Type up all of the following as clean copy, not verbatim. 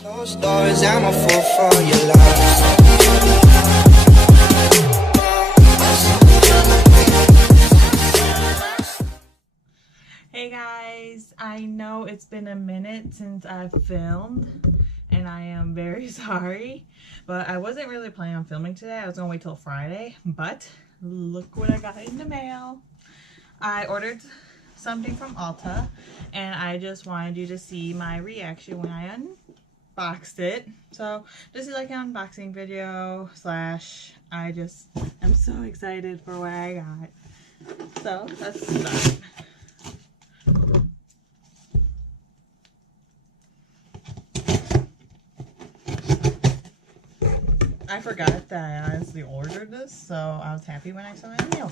Closed doors, I'm a fool for your love. Hey guys, I know it's been a minute since I've filmed and I am very sorry, but I wasn't really planning on filming today. I was gonna wait till Friday, but look what I got in the mail. I ordered something from Ulta and I just wanted you to see my reaction when I unboxed it. So this is like an unboxing video slash I just am so excited for what I got. So let's start. I forgot that I honestly ordered this, so I was happy when I saw it in the mail.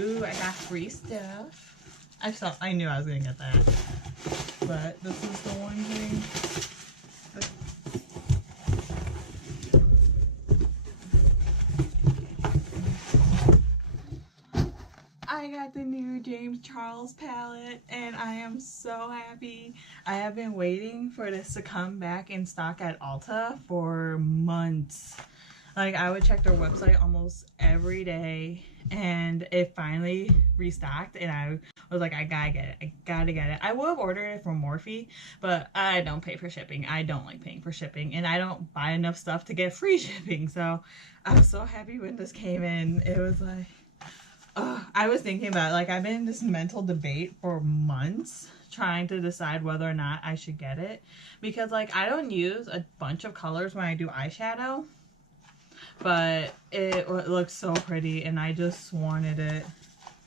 Ooh, I got free stuff. I knew I was gonna get that, but this is the one thing. I got the new James Charles palette and I am so happy. I have been waiting for this to come back in stock at Ulta for months. Like, I would check their website almost every day and it finally restocked and I was like, I gotta get it. I gotta get it. I would have ordered it from Morphe, but I don't pay for shipping. I don't like paying for shipping and I don't buy enough stuff to get free shipping. So I was so happy when this came in. It was like, I was thinking about it. Like, I've been in this mental debate for months trying to decide whether or not I should get it because, like, I don't use a bunch of colors when I do eyeshadow, but it looks so pretty and I just wanted it.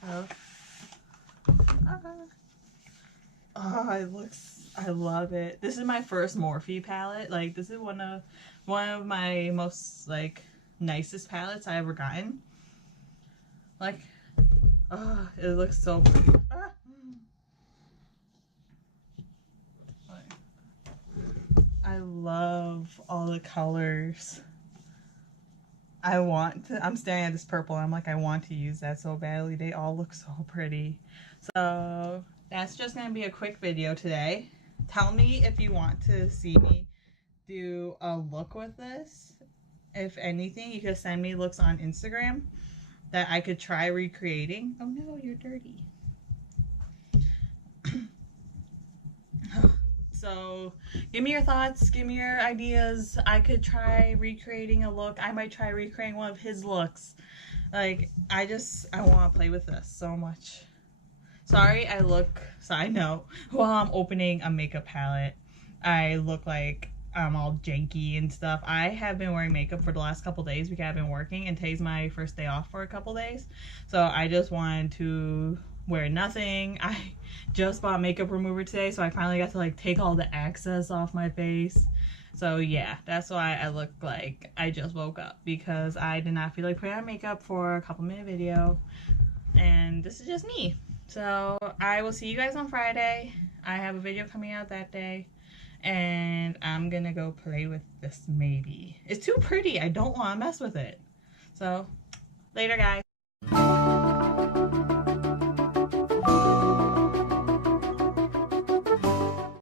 So, I love it. This is my first Morphe palette. Like, this is one of my most, like, nicest palettes I ever gotten. Like, oh, it looks so pretty. I love all the colors. I'm staring at this purple and I'm like, I want to use that so badly. They all look so pretty. So that's just gonna be a quick video today. Tell me if you want to see me do a look with this. If anything, you can send me looks on Instagram that I could try recreating. Oh no, you're dirty. So give me your thoughts, give me your ideas. I could try recreating a look. I might try recreating one of his looks. Like, I want to play with this so much. Sorry, I know, while I'm opening a makeup palette, I look like I'm all janky and stuff. I have been wearing makeup for the last couple days because I've been working and today's my first day off for a couple days. So I just wanted to wear nothing. I just bought makeup remover today, so I finally got to, like, take all the excess off my face. So yeah, that's why I look like I just woke up, because I did not feel like putting on makeup for a couple minute video. And this is just me. So I will see you guys on Friday. I have a video coming out that day. And I'm gonna go play with this maybe. It's too pretty. I don't want to mess with it. So, later guys.